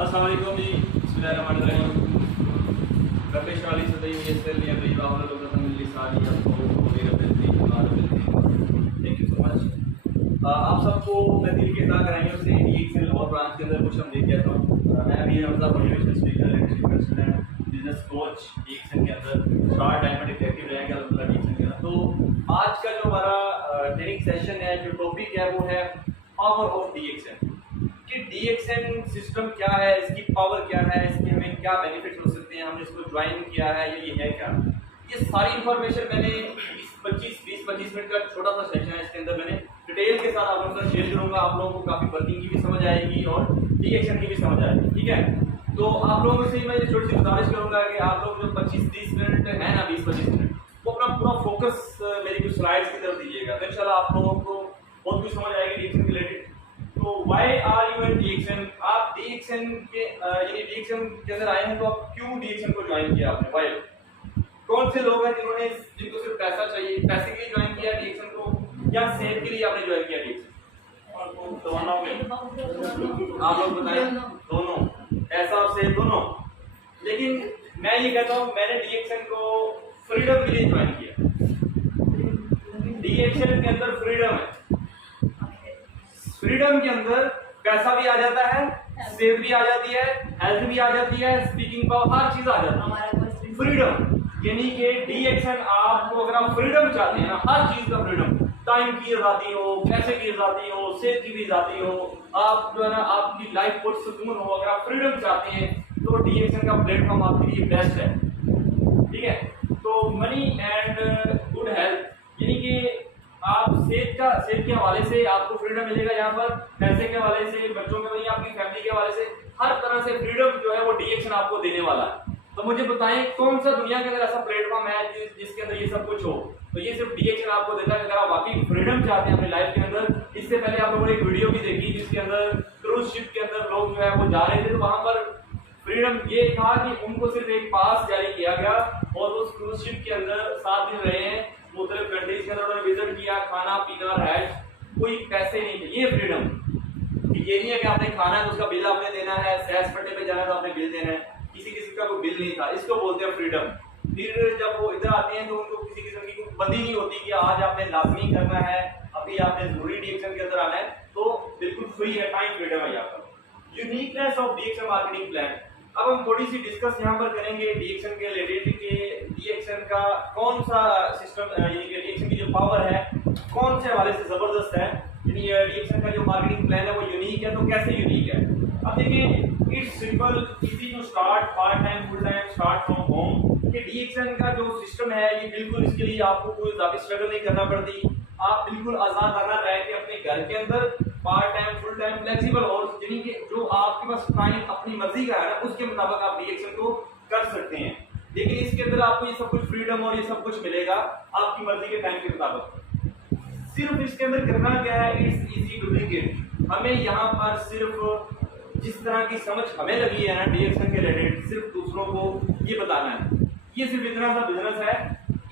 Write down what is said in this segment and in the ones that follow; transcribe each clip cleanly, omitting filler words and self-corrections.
अस्सलाम वालेकुम जी, बिस्मिल्लाहिर्रहमानिर्रहीम। रब्बिश इश्रह ली सदरी वयस्सिर ली अमरी वाहलुल उक़दतम मिन लिसानी यफ़क़हू क़ौली। Thank you so much. आप सबको मैं दिल के तहे गहराइयों से DXN लाहौर ब्रांच के अंदर खुशामदीद कहता हूँ। मैं अभी motivation speaker, leadership consultant, business coach DXN के अंदर स्टार डायमंड एग्जीक्यूटिव रहेंगे अल्हम्दुलिल्लाह DXN के अंदर। तो आज का जो हमारा ट्रेनिंग सेशन है, जो टॉपिक है वो है पावर ऑफ DXN। कि DXN सिस्टम क्या है, इसकी पावर क्या है, इसके हमें क्या बेनिफिट हो सकते हैं, हमने इसको ज्वाइन किया है या ये है क्या, ये सारी इन्फॉर्मेशन मैंने 20-25 मिनट का छोटा सा सेशन है, इसके अंदर मैंने डिटेल के साथ आप लोगों से शेयर करूंगा। आप लोगों को काफ़ी वर्किंग की भी समझ आएगी और DXN की भी समझ आएगी, ठीक है। तो आप लोगों से मैं छोटी सी गुजारिश करूंगा कि आप लोग जो 25-30 मिनट है ना, 20-25 मिनट, वो अपना पूरा फोकस मेरी कुछ स्लाइड्स की तरफ दीजिएगा, तो इंशाल्लाह आप लोगों को बहुत कुछ समझ आएगी DXN के रिलेटेड। तो why are you in DXN, आप DXN के यानी DXN के अंदर आए हैं, तो आप क्यों DXN को ज्वाइन किया आपने, वाई? कौन से लोग हैं जिनको सिर्फ पैसा चाहिए, पैसे के लिए ज्वाइन किया DXN को, या सेव के लिए आपने ज्वाइन किया DXN? दोनों में आप लोग बताएं, दोनों, पैसा और सेव दोनों। लेकिन मैं ये कहता हूँ मैंने DXN को फ्रीडम के लिए ज्वाइन किया। DXN के अंदर फ्रीडम है, फ्रीडम के अंदर पैसा भी आ जाता है, सेव भी आ जाती है, हेल्थ भी आ जाती है, स्पीकिंग पावर, हर चीज आ जाती है। फ्रीडम यानी कि DXN आपको, अगर आप फ्रीडम चाहते हैं ना, हर चीज का फ्रीडम, टाइम की आजादी हो, पैसे की आजादी हो, सेव की भी आजादी हो, आप जो है ना आपकी लाइफ बहुत सुकून हो, अगर आप फ्रीडम चाहते हैं तो DXN का प्लेटफॉर्म आपके लिए बेस्ट है, ठीक है। तो मनी एंड गुड हेल्थ यानी कि आप सेहत के हवाले से आपको फ्रीडम मिलेगा, यहाँ पर पैसे के हवाले से, बच्चों के वही आपकी फैमिली के हवाले से, हर तरह से फ्रीडम जो है वो DXN आपको देने वाला है। तो मुझे बताएं कौन सा दुनिया के अंदर ऐसा प्लेटफॉर्म है जिसके अंदर ये सब कुछ हो, तो ये सिर्फ DXN आपको देता है। अगर आप वाकई फ्रीडम चाहते हैं अपनी लाइफ के अंदर, इससे पहले आप लोगों ने एक वीडियो भी देखी जिसके अंदर क्रूज शिप के अंदर लोग जो है वो जा रहे थे, तो वहां पर फ्रीडम ये था कि उनको सिर्फ एक पास जारी किया गया और उस क्रूज शिप के अंदर 7 दिन रहे हैं, मुख्तलिफ कंट्रीज के अंदर उन्होंने विजिट किया, खाना पीना रहश, कोई पैसे नहीं थे। ये फ्रीडम, ये नहीं है कि आपने खाना है तो उसका बिल आपने देना है, सैर सपाटे पे जाना है तो आपने बिल देना है, किसी किसी का कोई बिल नहीं था, इसको बोलते हैं फ्रीडम। फिर जब वो इधर आते हैं तो उनको किसी किस्म की कोई बंदी नहीं होती कि आज आपने लाजमी करना है, अभी आपने जरूरी DXN के अंदर आना है, तो बिल्कुल फ्री है, टाइम फ्रीडम है यहाँ पर। Uniqueness of DXN marketing plan, अब हम थोड़ी सी डिस्कस यहाँ पर करेंगे DXN के रिलेटेड के DXN का कौन सा सिस्टम, यानी कि DXN की जो पावर है कौन से हवाले से जबरदस्त है, यानी DXN का जो मार्केटिंग प्लान है वो यूनिक है। तो कैसे यूनिक है? अब देखिए, it's simple, easy to start, part time, full time, start from home. कि DXN का जो सिस्टम है ये बिल्कुल, इसके लिए आपको कोई ज्यादा स्ट्रगल नहीं करना पड़ती, आप बिल्कुल आजादाना रह के अपने घर के अंदर part time, full time, flexible और यानी कि जो आपके पास टाइम अपनी मर्जी का है ना, उसके मुताबिक आप DXN को कर सकते हैं। लेकिन इसके अंदर आपको ये सब कुछ फ्रीडम और ये सब कुछ मिलेगा आपकी मर्जी के टाइम के मुताबिक। सिर्फ इसके अंदर करना क्या है, it's easy to do it. हमें यहाँ पर सिर्फ जिस तरह की समझ हमें लगी है ना DXN के रिलेटेड, सिर्फ दूसरों को ये बताना है। ये सिर्फ इतना सा बिजनेस है,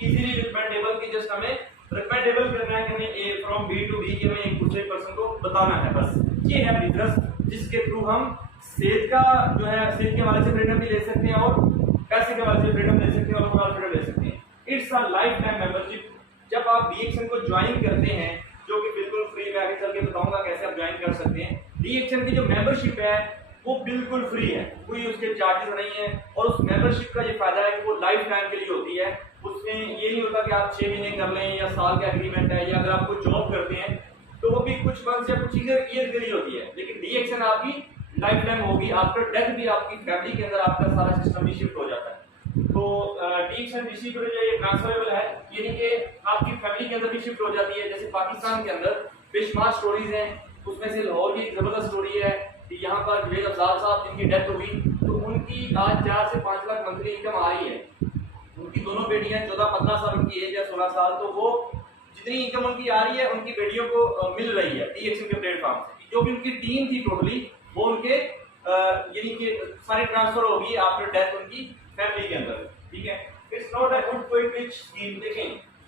इजीली रिकमेंडेबल, की जस्ट हमें रिकमेंडेबल करना है कि हमें ए फ्रॉम बी टू बी, कि हमें एक दूसरे पर्सन को बताना है, बस ये है बिजनेस, जिसके थ्रू हम सेहत का जो है, सेहत के हवाले से फ्रीडम भी ले सकते हैं और पैसे के हवाले से फ्रीडम ले सकते हैं और ओवरऑल फ्रीडम ले सकते हैं। It's a life time membership. जब आप DXN को ज्वाइन करते हैं, जो कि बिल्कुल फ्री, मैं आगे चल के बताऊंगा कैसे आप ज्वाइन कर सकते हैं। DXN की जो मेंबरशिप है वो बिल्कुल फ्री है, कोई उसके चार्जेस नहीं है, और उस मेंबरशिप का ये फायदा है कि वो लाइफ टाइम के लिए होती है। उसमें ये नहीं होता कि आप 6 महीने कर लें या साल का एग्रीमेंट है, या अगर आप कोई जॉब करते हैं तो वो भी कुछ मंथ या कुछ ईयर के लिए होती है। लेकिन DXN आपकी लाइफ टाइम होगी, आफ्टर डेथ भी आपकी फैमिली के अंदर आपका सारा सिस्टम भी शिफ्ट हो जाता है। तो DXN डिस्ट्रीब्यूटर जो ये ट्रांसफरेबल है, यानी कि आपकी फैमिली के अंदर भी शिफ्ट हो जाती है। जैसे पाकिस्तान के अंदर बेशुमार स्टोरीज हैं, उसमें से लाहौर की एक जबरदस्त स्टोरी है कि यहाँ पर जुवेद अफजाल साहब जिनकी डेथ हुई, तो उनकी आज 4 से 5 लाख मंथली इनकम आ रही है। उनकी दोनों बेटियां 14-15 साल उनकी एज है, 16 साल, तो वो जितनी इनकम उनकी आ रही है उनकी बेटियों को मिल रही है DXN के प्लेटफॉर्म से। जो भी उनकी टीम थी टोटली, वो उनके यानी कि सारी ट्रांसफर होगी आफ्टर डेथ उनकी फैमिली के अंदर, ठीक है। It's not a good quick rich scheme. देखें,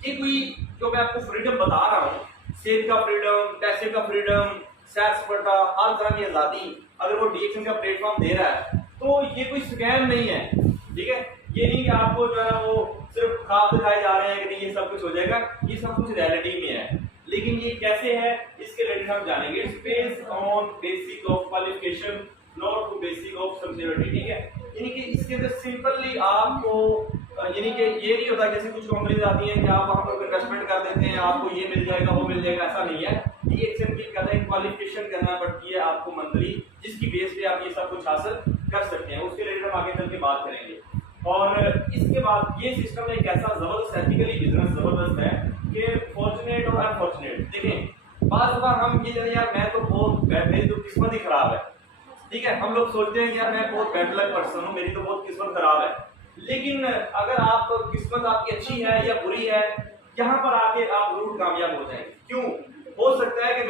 ये कोई जो मैं आपको फ्रीडम बता रहा हूँ, सेहत का फ्रीडम, पैसे का फ्रीडम, सैर सपाटा, हर तरह की आज़ादी, अगर वो DXN का प्लेटफॉर्म दे रहा है तो ये कोई स्कैम नहीं है, ठीक है। ये नहीं कि आपको जो है ना वो सिर्फ ख्वाब दिखाए जा रहे हैं कि नहीं ये सब कुछ हो जाएगा, ये सब कुछ रियलिटी में है। लेकिन ये कैसे है इसके रिलेटेड हम जानेंगे। It's based on basic of qualification not to basic of sincerity, ठीक है। यानी कि इसके अंदर सिंपली आपको यानी कि ये नहीं होता जैसे कुछ कंपनीज आती हैं कि आप वहां पर इन्वेस्टमेंट कर देते हैं आपको ये मिल जाएगा वो मिल जाएगा, ऐसा नहीं है। DXN की कहते हैं क्वालिफिकेशन करना पड़ती है आपको मंथली, जिसकी बेस पे आप ये सब कुछ हासिल कर सकते हैं। उसके रिलेटेड हम आगे चल के बात करेंगे। और इसके बाद ये सिस्टम एक ऐसा जबरदस्त एथिकली बिजनेस जबरदस्त है कि फॉर्चुनेट और अनफॉर्चुनेट, देखें बार बार हम ये जाने यार मैं तो बहुत बैड, मेरी तो किस्मत ही खराब है, ठीक है। हम लोग सोचते हैं कि यार मैं बहुत बैड लक पर्सन हूँ, मेरी तो बहुत किस्मत खराब है। लेकिन अगर आप किस्मत आपकी अच्छी है या बुरी है, यहाँ पर आके आप जरूर कामयाब हो जाएंगे। क्यों? हो सकता है कि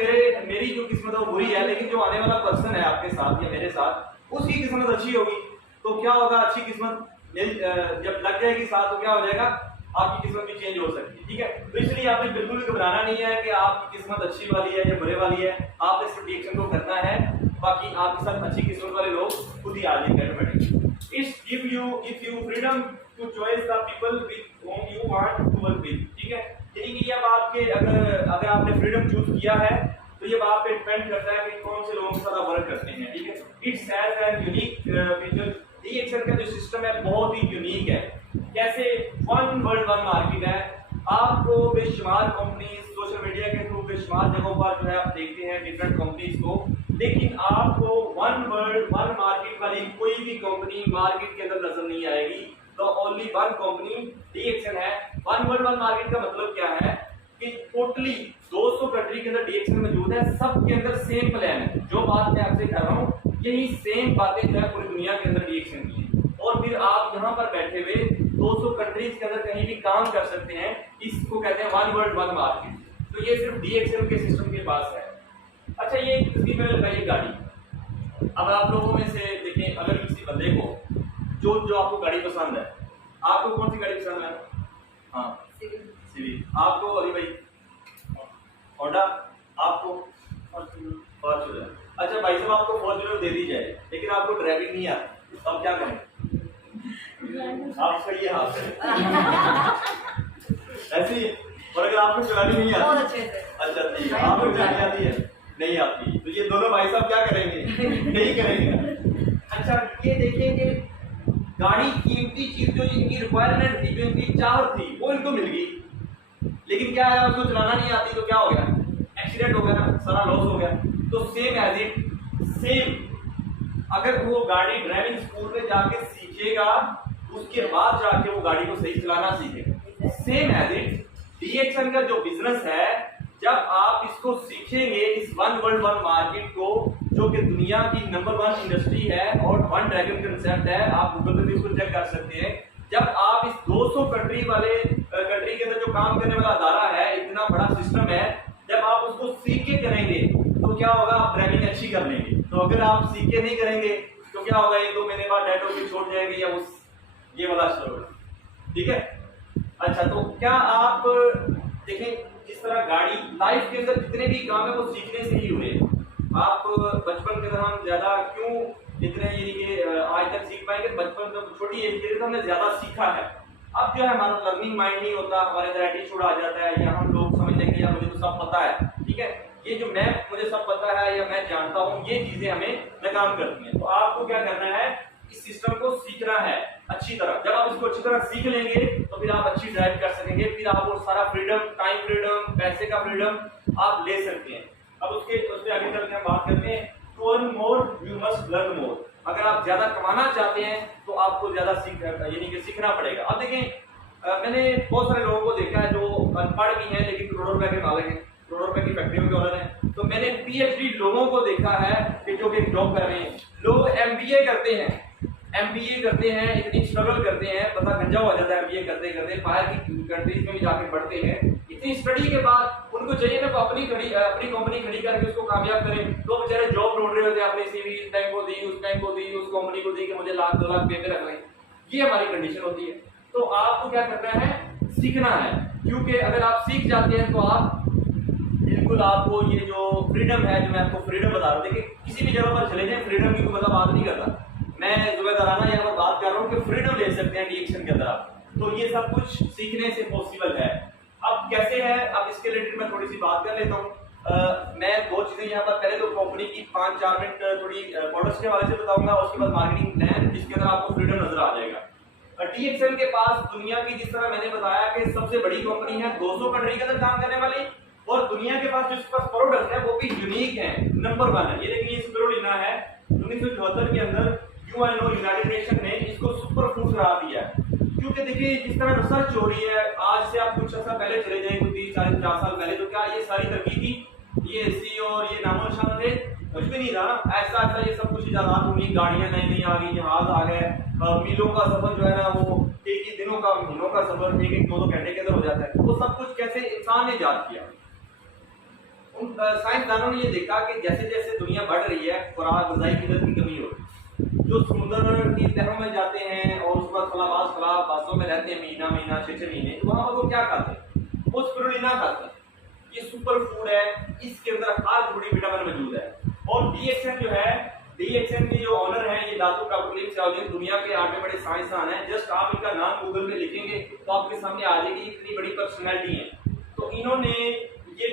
मेरी जो किस्मत है वो बुरी है, लेकिन जो आने वाला पर्सन है आपके साथ या मेरे साथ उसकी किस्मत अच्छी होगी। तो क्या होगा, अच्छी किस्मत जब लग जाएगी साथ तो क्या हो जाएगा, आपकी किस्मत भी चेंज हो सकती है, ठीक है। तो इसलिए आपने बिल्कुल भी घबराना नहीं है कि आपकी किस्मत अच्छी वाली है या बुरे वाली है, आपने सिर्फ DXN को करना है, बाकी आपके साथ अच्छी किस्मत वाले लोग खुद ही आ जाएंगे automatically. It's give you freedom to choice the people with whom you want to work with, ठीक है। यानी कि अब आपके अगर आपने फ्रीडम चूज किया है तो ये आप पे डिपेंड करता है कि कौन से लोगों के साथ आप वर्क करते हैं, ठीक है। It's has an unique feature. DXN का जो सिस्टम है बहुत ही यूनिक है। कैसे? वन वर्ल्ड वन मार्केट है। आपको बेशुमार कंपनीज सोशल मीडिया के थ्रू बेशुमार जगहों पर जो है आप देखते हैं डिफरेंट कंपनीज को, लेकिन आपको वन वर्ल्ड वन मार्केट वाली कोई भी कंपनी मार्केट के अंदर नजर नहीं आएगी। तो ओनली वन कंपनी DXN है। वन वर्ल्ड वन मार्केट का मतलब क्या है कि टोटली 200 कंट्री के अंदर DXN मौजूद है, सबके अंदर सेम प्लान है। जो बात मैं आपसे कर रहा हूँ यही सेम बातें जो है पूरी दुनिया के अंदर DXN की है। और फिर आप यहाँ पर बैठे हुए 200 कंट्रीज के अंदर कहीं भी काम कर सकते हैं। इसको कहते हैं वन वर्ल्ड वन मार्केट। तो ये सिर्फ DXN के सिस्टम के पास है। अच्छा, ये तस्वीर में लगाइए गाड़ी। अब आप लोगों में से देखें, अगर किसी बंदे को जो आपको गाड़ी पसंद है, आपको कौन सी गाड़ी पसंद है? हाँ, सिविक। आपको अली भाई होंडा, आपको फॉर्च्यूनर। अच्छा भाई साहब, आपको फॉर्च्यूनर दे दी जाए लेकिन आपको ड्राइविंग नहीं आती, तो आप क्या करें? आप सही है, आप ऐसे ही। और अगर आपको चलानी नहीं आती, अच्छा ठीक है, आपको चलानी आती है नहीं आती, तो ये दोनों भाई साहब क्या करेंगे? नहीं करेंगे। अच्छा, ये देखिए कि गाड़ी कीमती चीज जो इनकी रिक्वायरमेंट थी, जो इनकी चाहत थी, वो इनको मिल गई, लेकिन क्या है उसको चलाना नहीं आती, तो क्या हो गया? एक्सीडेंट हो गया ना, सारा लॉस हो गया। तो सेम एज इट सेम, अगर वो गाड़ी ड्राइविंग स्कूल में जाके सीखेगा, उसके बाद जाके वो गाड़ी को सही चलाना सीखेगा। सेम एज इट DXN का जो बिजनेस है, जब आप इसको सीखेंगे, इस वन वर्ल्ड वन मार्केट को, जो कि दुनिया की नंबर 1 इंडस्ट्री है और वन ड्रैगन कंसेप्ट है, आप गूगल पे भी इसको चेक कर सकते हैं। जब आप इस 200 कंट्री के अंदर जो काम करने वाला अदारा है, इतना बड़ा सिस्टम है, जब आप उसको सीख के करेंगे तो क्या होगा? आप ड्राइविंग अच्छी कर लेंगे। तो अगर आप सीख के नहीं करेंगे तो क्या होगा? 1-2 महीने बाद डेड होकर छोड़ जाएंगे, या उस ये वाला स्टोर, ठीक है। अच्छा, तो क्या आप देखें जिस तरह गाड़ी लाइफ के अंदर जितने भी काम है वो सीखने से ही हुए। आप बचपन के अंदर हम ज्यादा क्यों इतने यानी कि आज तक सीख पाएंगे? बचपन में छोटी एज के तो हमने ज्यादा सीखा है। अब जो है हमारा लर्निंग माइंड नहीं होता, हमारे अंदर एटीट्यूड आ जाता है, या हम लोग समझ लेंगे यार मुझे तो सब पता है, ठीक है। ये जो मुझे सब पता है या मैं जानता हूँ, ये चीजें हमें नाकाम करती हैं। तो आपको क्या करना है? इस सिस्टम को सीखना है अच्छी तरह। जब आप इसको अच्छी तरह सीख लेंगे तो फिर आप अच्छी ड्राइव कर सकेंगे, फिर आप वो सारा फ्रीडम, टाइम फ्रीडम, पैसे का फ्रीडम आप ले सकते हैं। अब उसके आगे चलकर हम बात करते हैं। To earn more you must learn more. अगर आप ज्यादा कमाना चाहते हैं तो आपको ज्यादा सीखना पड़ेगा। अब देखें, मैंने बहुत सारे लोगों को देखा है जो अनपढ़ भी हैं लेकिन करोड़ों रुपए के मालिक हैं, करोड़ों रुपए की फैक्ट्रियों के ओनर हैं। तो मैंने PhD लोगों को देखा है कि जो कि जॉब कर रहे हैं। लोग MBA करते हैं, इतनी स्ट्रगल करते हैं, पता गंजा हो जाता है MBA करते करते, बाहर की कंट्रीज में भी जाके बढ़ते हैं। इतनी स्टडी के बाद उनको चाहिए ना अपनी कंपनी खड़ी करके उसको कामयाब करें। तो बेचारे जॉब ढूंढ रहे होते हैं, अपने CV इस बैंक को दी, उस बैंक को दी, उस कंपनी को दी कि मुझे 1-2 लाख पे रख लें। ये हमारी कंडीशन होती है। तो आपको क्या करना है? सीखना है, क्योंकि अगर आप सीख जाते हैं तो आप बिल्कुल आपको ये जो फ्रीडम है, जो मैं आपको फ्रीडम बता रहा हूँ, देखिए किसी भी जगह पर चले जाएं फ्रीडम की कोई मतलब बात नहीं करता, मैं जुबेदाराना यहाँ पर बात कर रहा हूँ कि फ्रीडम ले सकते हैं डीएक्शन के अंदर आप। तो ये सब कुछ सीखने से पॉसिबल है। अब कैसे है, अब इसके रिलेटेड मैं थोड़ी सी बात कर लेता हूँ। मैं दो चीजें यहाँ पर, पहले तो कंपनी की 5-4 मिनट थोड़ी प्रोडक्ट्स के हवाले से बताऊंगा, उसके बाद मार्केटिंग प्लान जिसके अंदर आपको फ्रीडम नजर आ जाएगा। डीएक्सएन के पास दुनिया की, जिस तरह मैंने बताया कि सबसे बड़ी कंपनी है, 200 कंट्री के अंदर काम करने वाली, और दुनिया के पास जिसके पास प्रोडक्ट है वो भी यूनिक है, नंबर 1 है। ये देखिए स्पिरुलिना है, 1974 के अंदर यूएनओ यूनाइटेड नेशन ने इसको सुपर फूड करार दिया है। क्योंकि देखिए जिस तरह रिसर्च हो रही है, आज से आप कुछ ऐसा पहले चले जाए, 30-40-50 साल पहले, तो क्या ये सारी तरक्की थी, ये एसी और ये नामो निशान थे, कुछ भी नहीं था। ऐसा ऐसा ये सब कुछ इजादात हुई, गाड़ियां नई नई आ गई, जहाज आ गए, मीलों का सफर जो है ना वो एक ही दिनों का, महीनों का सफर एक 2-2 घंटे के अंदर हो जाता है। वो सब कुछ कैसे इंसान ने ईजाद किया। उन साइंसदानों ने ये देखा कि जैसे जैसे दुनिया बढ़ रही है, खुराक गजाई की कमी हो रही है, जो समुद्र की तहों में जाते हैं और उसके बाद खलाबासों में रहते हैं महीना 6-6 महीने, तो वहां पर वो क्या खाते हैं, वो स्पिरुलिना खाते हैं। ये सुपर फूड है, इसके अंदर हर बड़ी विटामिन मौजूद है। और डीएक्सएन जो है, डीएक्सएन के जो ऑनर है ये डॉक्टर कलीम साउदी, दुनिया के 8 बड़े साइंसदान हैं। जस्ट आप इनका नाम गूगल में लिखेंगे तो आपके सामने आ जाएगी, इतनी बड़ी पर्सनैलिटी है। तो इन्होंने ये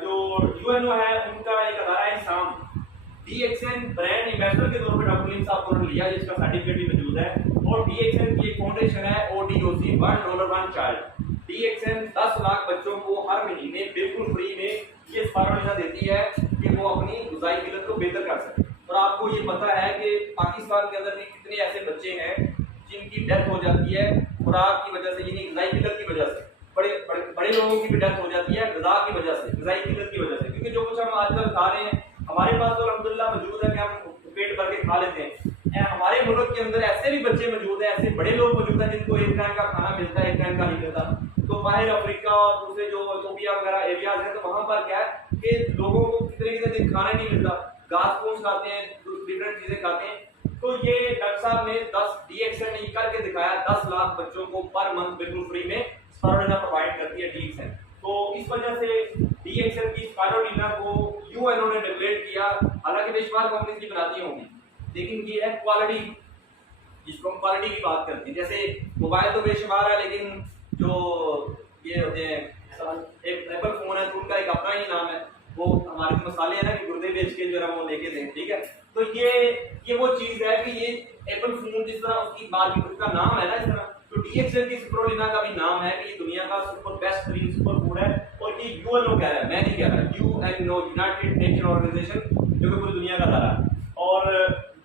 जो यूएनओ है उनका एक अदारा है साम, डीएक्सएन ब्रांड एम्बेसडर के तौर पर डॉक्टर कलीम साहब को लिया, जिसका सर्टिफिकेट भी मौजूद है। और डीएक्सएन की एक फाउंडेशन है ओडीओसी, $1 चाइल्ड। डीएक्सएन 10 लाख बच्चों को हर महीने बिल्कुल फ्री में ये स्पिरुलिना देती है कि वो अपनी ग़िज़ाई किल्लत को बेहतर कर सके। और आपको ये पता है कि पाकिस्तान के अंदर भी कितने ऐसे बच्चे हैं जिनकी डेथ हो जाती है खुराक की वजह से, यानी ग़िज़ाई किल्लत की वजह से। बड़े लोगों की भी डेथ हो जाती है ग़िज़ा की वजह से, ग़िज़ाई किल्लत की वजह से, क्योंकि जो कुछ हम आजकल खा रहे हैं, हमारे पास तो अल्हम्दुलिल्लाह मौजूद है कि हम पेट भर के खा लेते हैं। हमारे मुल्क के अंदर ऐसे भी बच्चे मौजूद हैं, ऐसे बड़े लोग मौजूद हैं जिनको एक टाइम का खाना मिलता है, एक टाइम का नहीं मिलता। तो बाहर अफ्रीका और दूसरे जो इथोपिया वगैरह एरियाज हैं, तो वहां पर क्या है कि लोगों को कितने दिन खाना नहीं मिलता, घास फूस खाते हैं, डिफरेंट चीजें खाते हैं। तो ये डॉक्टर साहब ने 10 डीएक्सएन ने करके दिखाया, 10 लाख बच्चों को पर मंथ बिल्कुल फ्री में स्पिरुलिना प्रोवाइड करती है डीएक्सएन। तो इस वजह से डीएक्सएन की स्पिरुलिना को यूएनओ ने डिक्लेयर किया। हालांकि बेशुमार कंपनीज भी बनाती होंगी, लेकिन ये है क्वालिटी, जिसको हम क्वालिटी की बात करते हैं। जैसे मोबाइल तो बेशुमार है, लेकिन जो ये होते हैं एक एप्पल फोन है तो उनका एक अपना ही नाम है। वो हमारे मसाले है ना कि गुर्दे बेच के जो है वो लेके दें, ठीक है। तो ये वो चीज है कि ये एप्पल फोन जिस तरह उसकी मार्केट का नाम है ना, इस तरह तो डीएक्सएन की स्पिरुलिना का भी नाम है कि ये दुनिया का super best green super food है। और ये यूएनओ कह रहा है, मैं नहीं कह रहा, यूएनओ यूनाइटेड नेशन ऑर्गेनाइजेशन, जो कि पूरी दुनिया का अदारा है। और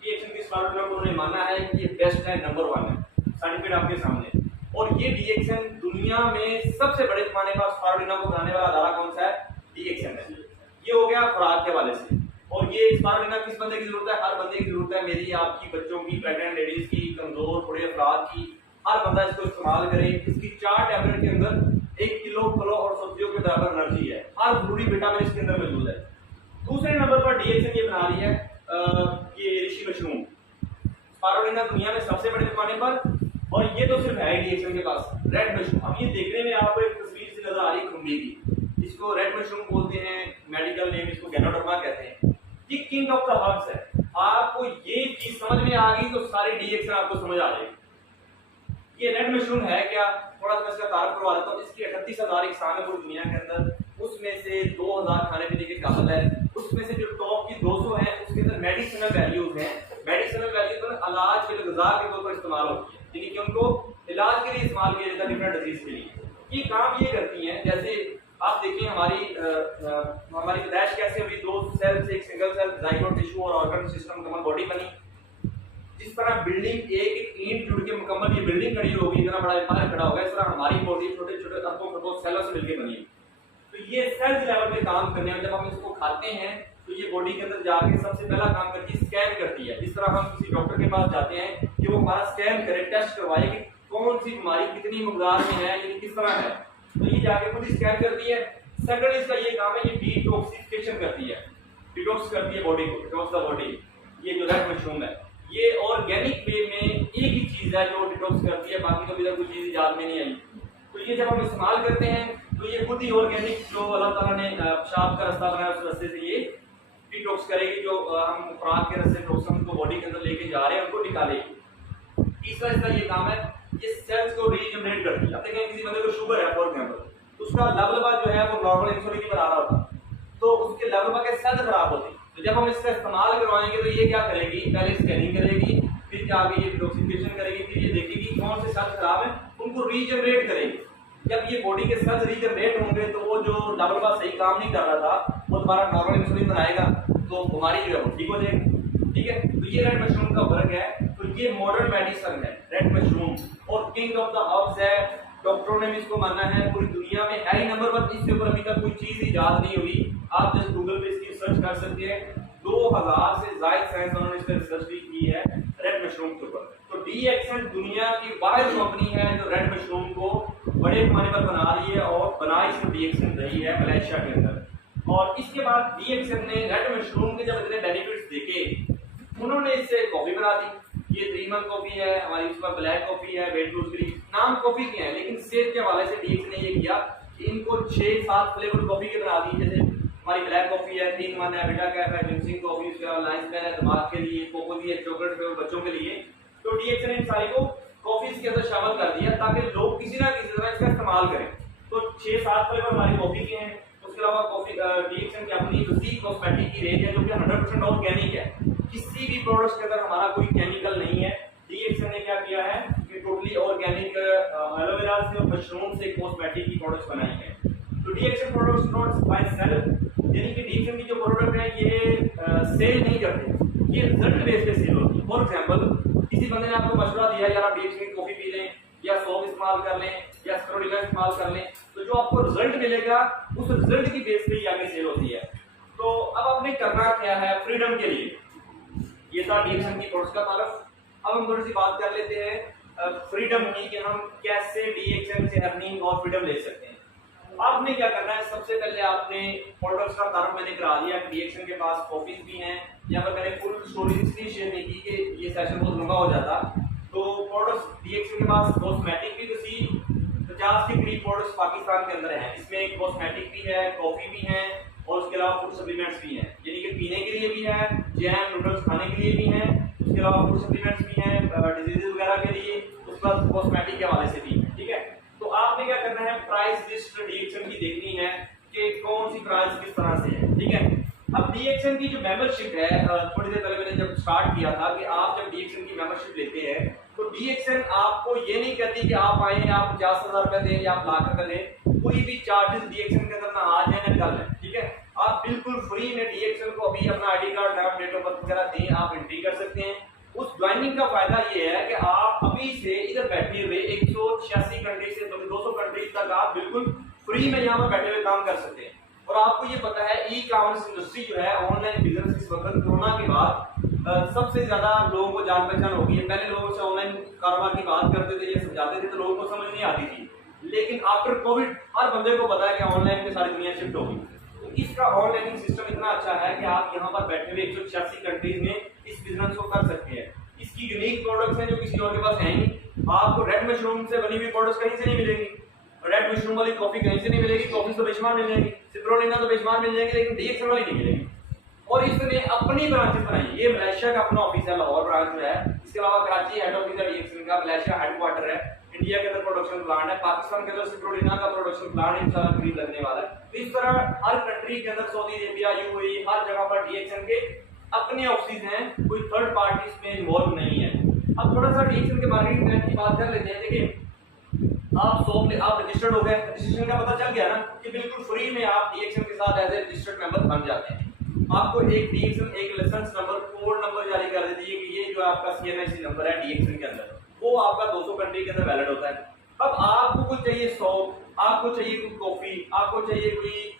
डीएक्सएन की स्पिरुलिना को उन्होंने माना है कि ये बेस्ट है, नंबर 1 है, सर्टिफिकेट आपके सामने। और ये डीएक्सएन दुनिया में सबसे बड़े पैमाने पर स्पिरुलिना को बनाने वाला अदारा कौन सा है, डीएक्सएन है। ये हो गया खुराक के हवाले से। और ये स्पिरुलिना किस बंदे की जरूरत है, हर बंदे की जरूरत है, मेरी, आपकी, बच्चों की, प्रेग्नेंट लेडीज की, कमजोर बूढ़े अफराद की, हर बंदा इसको इस्तेमाल करे। इसकी 4 टैबलेट के अंदर 1 किलो फलों और सब्जियों के बराबर एनर्जी है, हर जरूरी विटामिन इसके अंदर मौजूद है। दूसरे नंबर पर डीएक्सएन ये बना रही है ये ऋषि मशरूम, स्पिरुलिना दुनिया में सबसे बड़े पैमाने पर। और ये तो सिर्फ है डीएक्सएन के पास रेड मशरूम। अब ये देखने में आपको एक तस्वीर से नजर आ रही है खुम्बी की, इसको रेड मशरूम बोलते हैं, मेडिकल नेम इसको गैनोडर्मा कहते हैं। ये किंग ऑफ द हर्ब्स है। आपको ये चीज समझ में आ गई तो सारी डीएक्सएन आपको समझ आ जाएगी। ये रेड मशरूम है क्या, थोड़ा सा इसका तारुफ करवा देता हूँ। इसकी 38,000 इकसाम है पूरी दुनिया के अंदर, उसमें से 2000 खाने पीने के काबिल है। उसमें से जो टॉप की 200 है उसके अंदर मेडिसिनल वैल्यूज हैं। मेडिसिनल वैल्यूज पर इलाज के ग़िज़ा के तौर पर इस्तेमाल होती है, यानी कि उनको इलाज के लिए इस्तेमाल किया जाता है, डिफरेंट डिजीज के लिए। ये काम ये करती हैं, जैसे आप देखिए हमारी पैदाइश कैसे हुई, 2 सेल से एक सिंगल सेल जाइगोट टिश्यू और ऑर्गन सिस्टम मुकम्मल बॉडी बनी। जिस तरह बिल्डिंग एक ईंट जुड़ के मुकम्मल ये बिल्डिंग खड़ी होगी, इतना बड़ा एम्पायर खड़ा होगा, इस तरह हमारी बॉडी छोटे छोटे अरबों सेलों से मिलकर बनी है। तो ये सेल्स लेवल पे काम करने में जब हम इसको खाते हैं तो ये बॉडी के अंदर जाके सबसे पहला काम करती है, स्कैन करती है। इस तरह हम किसी डॉक्टर के पास जाते हैं कि वो हमारा स्कैन करे, टेस्ट करवाए कि कौन सी बीमारी कितनी मकदार में है, यानी किस तरह है। तो ये जाके खुद स्कैन करती है। सेकंड इसका ये काम है, ये डिटॉक्सिफिकेशन करती है, डिटॉक्स करती है बॉडी को, डिटॉक्स द बॉडी। ये जो रेड मशरूम है ये ऑर्गेनिक वे में एक ही चीज है जो डिटॉक्स करती है, बाकी तो कोई चीज याद में नहीं आई। तो ये जब हम इस्तेमाल करते हैं तो तो ये खुद ही ऑर्गेनिक जो अल्लाह ताला ने पेशाब का रास्ता बनाया उस रास्ते से ये डिटॉक्स करेगी, जो हम खुराक के रास्ते टॉक्सिन को बॉडी के अंदर लेके जा रहे हैं उनको निकालेगी। तीसरा इसका ये काम है, ये सेल्स को रीजनरेट करती है। अब देखें किसी बंदे को शुगर है फॉर एग्जांपल, तो उसका लबलबा जो है वो नॉर्मल इंसुलिन की बना रहा होता, तो उसके लबलबा के सेल्स खराब होते हैं। तो जब हम इसका इस्तेमाल करवाएंगे तो ये क्या करेगी, पहले स्कैनिंग करेगी, फिर क्या आगे ये डिटॉक्सिफिकेशन करेगी, फिर ये देखेगी कौन से सेल्स खराब है उनको रीजनरेट करेगी। जब ये बॉडी के सेल्स रीजनरेट होंगे तो वो जो लबलबा सही काम नहीं कर रहा था वो दोबारा नॉर्मल इंसुलिन बनाएगा, तो बीमारी जो है वो ठीक हो जाएगी। ठीक है, तो ये रेड मशरूम का वर्क है। तो ये मॉडर्न मेडिसिन है रेड मशरूम, और किंग ऑफ द हर्ब्स है। डॉक्टरों ने भी इसको माना है, पूरी दुनिया में है ही नंबर 1। इसके ऊपर अभी तक कोई चीज इजाद नहीं हुई। आप जस्ट गूगल पे इसकी सर्च कर सकते हैं, 2000 से ज्यादा साइंसदानों ने इस पर रिसर्च भी की है रेड मशरूम के ऊपर। तो डीएक्सएन दुनिया की वाहिद कंपनी है जो रेड मशरूम को बड़े पैमाने पर बना रही है, और बनाई इसको डीएक्सएन रही है मलेशिया के अंदर। और इसके बाद डीएक्सएन ने रेड मशरूम के जब इतने बेनिफिट्स देखे, उन्होंने इससे कॉफी बना दी। ये 3 मंथ कॉफी है हमारी, उसमें ब्लैक कॉफी है, वेट लूज के लिए नाम कॉफी के हैं, लेकिन सेहत के हवाले से डीएक्सएन ने ये किया कि इनको 6-7 फ्लेवर कॉफी के बना दी। जैसे हमारी ब्लैक कॉफी है, 3 1 है, बिटा कैफ है, जिंसिंग कॉफी, उसके अलावा लाइन्स पेन है दिमाग के लिए, कोको दी है, चॉकलेट फ्लेवर बच्चों के लिए। तो डीएक्सएन ने इन सारी को कॉफीज के अंदर शामिल कर दिया ताकि लोग किसी ना किसी तरह इसका इस्तेमाल करें। तो 6-7 फ्लेवर हमारी कॉफी के हैं। उसके अलावा कॉफी डीएक्सएन की अपनी दूसरी कॉस्मेटिक की रेंज है जो कि 100% ऑर्गेनिक है। किसी भी प्रोडक्ट के अंदर हमारा कोई केमिकल नहीं है। डीएक्सएन ने क्या किया है कि टोटली ऑर्गेनिक एलोवेरा से और मशरूम से कॉस्मेटिक की प्रोडक्ट्स बनाई हैं। तो DXN products not buy sell, यानी कि डीएक्सएन की जो प्रोडक्ट है ये सेल नहीं करते, ये रिजल्ट बेस पे सेल होती है। फॉर एग्जांपल किसी बंदे ने आपको मशवरा दिया यार आप डीएक्सएन की कॉफी पी लें, या सोप इस्तेमाल कर लें, या स्पिरुलिना इस्तेमाल कर लें, तो जो आपको रिजल्ट मिलेगा उस रिजल्ट की बेस पे ही आगे सेल होती है। तो अब आपने करना क्या है फ्रीडम के लिए, ये था डीएक्सएन की प्रोडक्ट्स का तारुफ। अब हम थोड़ी सी बात कर लेते हैं फ्रीडम की, कि हम कैसे डीएक्सएन से अर्निंग और फ्रीडम ले सकते हैं। आपने क्या करना है, सबसे पहले आपने प्रोडक्ट्स का तारुफ मैंने करा दिया। डीएक्सएन के पास कॉफीज भी हैं, यहाँ पर मैंने फुल स्टोरी इसलिए शेयर नहीं की कि ये सेशन बहुत लंबा हो जाता। तो प्रोडक्ट्स डीएक्सएन के पास कॉस्मेटिक भी 50 के करीब प्रोडक्ट्स पाकिस्तान के अंदर हैं। इसमें एक कॉस्मेटिक भी है, कॉफी भी है, और उसके अलावा फूड सप्लीमेंट्स भी हैं, यानी कि पीने के लिए भी है, जैम नूडल्स खाने के लिए भी हैं, उसके अलावा फूड सप्लीमेंट्स भी हैं डिजीजेज वगैरह के लिए, उसके बाद कॉस्मेटिक के हवाले से भी है। ठीक है, तो आपने क्या करना है, प्राइस लिस्ट डीएक्सएन की देखनी है कि कौन सी प्राइस किस तरह से है। ठीक है, अब डीएक्सएन की जो मेंबरशिप है, थोड़ी देर पहले मैंने जब स्टार्ट किया था कि आप जब डीएक्सएन की मेंबरशिप लेते हैं तो डीएक्सएन आपको ये नहीं कहती कि आप आए आप 50,000 रुपए दें या आप लाख रुपए दें, कोई भी चार्जेस डीएक्सएन के अंदर ना आज है ना कल है। ठीक है, आप बिल्कुल फ्री में डीएक्सएन को अभी अपना आईडी कार्ड, नाम, डेट ऑफ बर्थ वगैरह दें, आप एंट्री कर सकते हैं। उस ज्वाइनिंग का फायदा ये है कि आप अभी से इधर बैठे हुए 186 कंट्री से 200 कंट्री तक आप बिल्कुल फ्री में यहाँ पर बैठे हुए काम कर सकते हैं। और आपको ये पता है ई कॉमर्स इंडस्ट्री जो है, ऑनलाइन बिजनेस इस वक्त कोरोना के बाद सबसे ज्यादा लोगों को जान पहचान हो गई है। पहले लोगों से ऑनलाइन कारोबार की बात करते थे या समझाते थे तो लोगों को समझ नहीं आती थी, लेकिन आफ्टर कोविड हर बंदे को पता है कि ऑनलाइन में सारी दुनिया शिफ्ट होगी। तो इसका ऑनलाइन सिस्टम इतना अच्छा है कि आप यहाँ पर बैठे हुए 186 कंट्रीज में इस बिजनेस को कर सकते हैं। इसकी यूनिक प्रोडक्ट्स हैं जो किसी और के पास है ही। आपको रेड मशरूम से बनी हुई प्रोडक्ट्स कहीं से नहीं मिलेगी, रेड मशरूम वाली कॉफी कहीं से नहीं मिलेगी, कॉफी तो बेशुमार मिल जाएगी, स्पिरुलिना तो बेशुमार मिल जाएगी, लेकिन डीएक्सएन वाली नहीं मिलेगी। और इसने अपनी ब्रांचेस बनाई, ये मलेशिया का अपना ऑफिस है, लाहौर ब्रांच में है। इसके अलावा कराची हेड ऑफिस है डीएक्सएन का, मलेशिया हेडक्वार्टर है, इंडिया के अंदर प्रोडक्शन प्लांट है, पाकिस्तान के अंदर स्पिरुलिना का प्रोडक्शन प्लांट इंशाल्लाह करीब लगने वाला है। तो इस तरह हर कंट्री के अंदर, सऊदी अरेबिया, यूएई, हर जगह पर डीएक्सएन के अपने ऑफिस हैं, कोई थर्ड पार्टी इसमें इन्वॉल्व नहीं है। अब थोड़ा सा डीएक्सएन के मार्केटिंग प्लान की बात कर लेते हैं। देखिए, आप रजिस्टर्ड हो गए, रजिस्ट्रेशन का पता चल गया ना कि बिल्कुल फ्री में आप डीएक्सएन के साथ एज ए रजिस्टर्ड मेंबर बन जाते हैं। आपको एक डीएक्सएन एक लाइसेंस नंबर, कोड नंबर जारी कर देती है कि ये जो आपका सीएनआईसी नंबर है डीएक्सएन के अंदर, वो आपका 200 कंट्री के अंदर वैलिड होता है। अब आपको कुछ चाहिए सॉप, आपको चाहिए कोई कॉफी, आपको चाहिए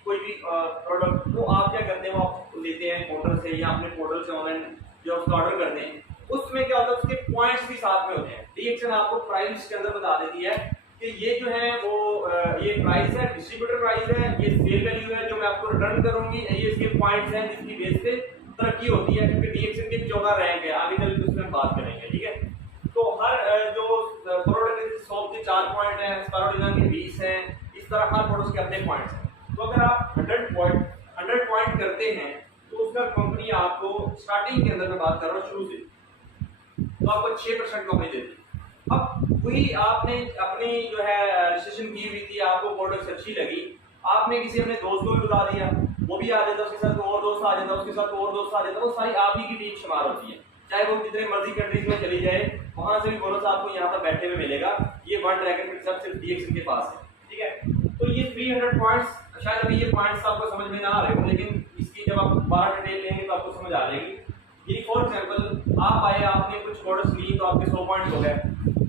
कोई भी प्रोडक्ट, वो आप क्या करते हैं, वो आप लेते हैं पोर्टल से या अपने पोर्टल से ऑनलाइन जो उसका ऑर्डर करते हैं। उसमें क्या होता है, उसके पॉइंट्स भी साथ में होते हैं। डीएक्सएन आपको प्राइस के अंदर बता देती है कि ये जो है वो ये प्राइस है, डिस्ट्रीब्यूटर प्राइस है, ये सेल वैल्यू है जो मैं आपको रिटर्न करूंगी, ये इसके पॉइंट्स हैं जिसकी बेस पे तरक्की होती है। क्योंकि डीएक्सएन के 14 रैंक है, आगे चल के उसमें बात करेंगे। ठीक है, तो हर जो प्रोडक्ट शॉप के 4 पॉइंट हैं, स्पिरुलिना के 20 हैं, इस तरह हर प्रोडक्ट के अपने कितने पॉइंट्स हैं। तो अगर आप 100 पॉइंट करते हैं तो उसका कंपनी आपको स्टार्टिंग के अंदर मैं बात कर रहा हूँ शुरू से, तो आपको 6% कंपनी देती है। अब वही आपने अपनी जो है रजिस्ट्रेशन की हुई थी, आपको प्रोडक्ट अच्छी लगी, आपने किसी अपने दोस्त को भी बता दिया, वो भी आ जाता, उसके साथ और दोस्त आ जाता, उसके साथ और दोस्त आ जाता, वो सारी आप ही की टीम शुमार होती है। चाहे वो जितने मर्जी कंट्रीज में चली जाए, वहां से भी बोनस आपको यहाँ पर बैठे हुए मिलेगा। ये वन ड्रैगन के सब सिर्फ DXN के पास है, ठीक है। तो ये 300 पॉइंट्स, शायद अभी ये पॉइंट्स आपको समझ में ना आ रहे हो, लेकिन इसकी जब आप 12 डिटेल लेंगे तो आपको समझ आ जाएगी। ये फॉर एग्जांपल आप आए, आपने कुछ प्रोडक्ट्स ली तो आपके 100 पॉइंट्स हो गए।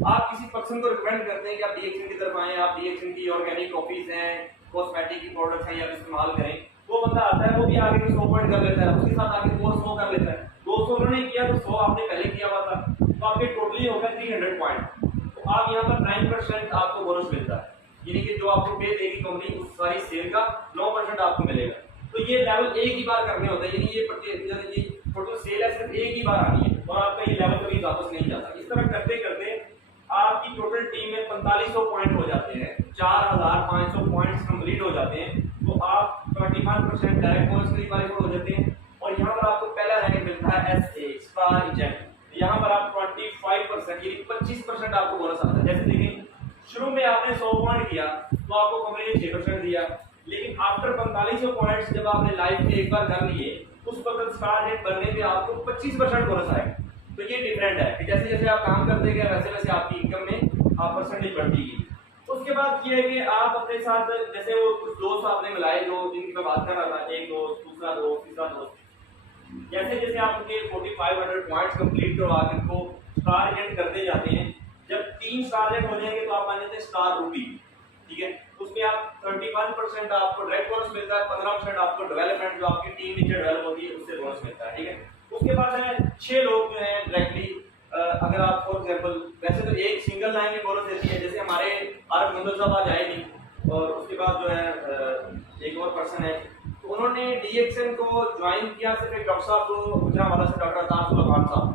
आप किसी पर्सन को रिकमेंड करते हैं कि आप DXN की तरफ आए, आप DXN की ऑर्गेनिक कॉफीज हैं, कॉस्मेटिक की प्रोडक्ट्स हैं, या इस्तेमाल करें। वो बंदा आता है, वो भी आगे 100 पॉइंट कर लेता है, उसके साथ आगे और 100 कर लेता है। 200 उन्होंने किया तो 100 आपने पहले किया हुआ था, तो आपके टोटली हो गया 300 पॉइंट। तो आप यहाँ पर 9% आपको बोनस मिलता है, यानी कि जो आपको पे देगी कंपनी उस सारी सेल का 9% आपको मिलेगा। तो ये लेवल एक ही बार करने होता है, यानी ये टोटल सेल है सिर्फ एक ही बार आनी है और आपका ये लेवल कभी वापस नहीं जाता। इस तरह करते करते आपकी टोटल टीम में 4500 पॉइंट हो जाते हैं, 4500 पॉइंट्स कंप्लीट हो जाते हैं, तो आप 21% डायरेक्ट बोनस के लिए क्वालिफाइड हो जाते हैं। और यहाँ पर आपको पहला रैंक मिलता है SA स्टार एजेंट। यहाँ पर आप 25% यानी 25% आपको बोनस आता है। जैसे देखिए शुरू में आपने 100 पॉइंट किया तो आपको कंपनी ने 6% दिया, लेकिन आफ्टर 4500 पॉइंट्स जब आपने लाइफ में एक बार कर लिए, उस वक्त स्टार एजेंट बनने पे आपको 25% बोनस आएगा। तो ये डिफरेंट है कि जैसे जैसे आप काम करते गए वैसे वैसे आपकी इनकम में आप परसेंटेज बढ़ती गई। उसके बाद ये है कि आप अपने साथ जैसे वो कुछ दोस्त आपने मिलाए जो जिनकी मैं बात कर रहा था, एक दोस्त, दूसरा दोस्त, तीसरा दोस्त, जैसे जैसे आप उनके 4500 पॉइंट्स कंप्लीट करवा के उनको स्टार एजेंट करते जाते हैं। जब 3 स्टार एजेंट हो जाएंगे तो आप मान लेते हैं स्टार रूबी, ठीक है। उसमें आप 31% आपको डायरेक्ट बोनस मिलता है, 15% आपको डेवलपमेंट जो आपकी टीम नीचे डेवलप होती है उससे बोनस मिलता है, ठीक है। उसके बाद है 6 लोग जो हैं डायरेक्टली, अगर आप फॉर एग्जांपल वैसे तो एक सिंगल लाइन में बोनस देती है, जैसे हमारे आर मंदर साहब आज आए नहीं, और उसके बाद जो है एक और पर्सन है, तो उन्होंने DXN को ज्वाइन किया सिर्फ एक डॉक्टर साहब को गुजरावाला से, डॉक्टर तारसुल्ला खान साहब,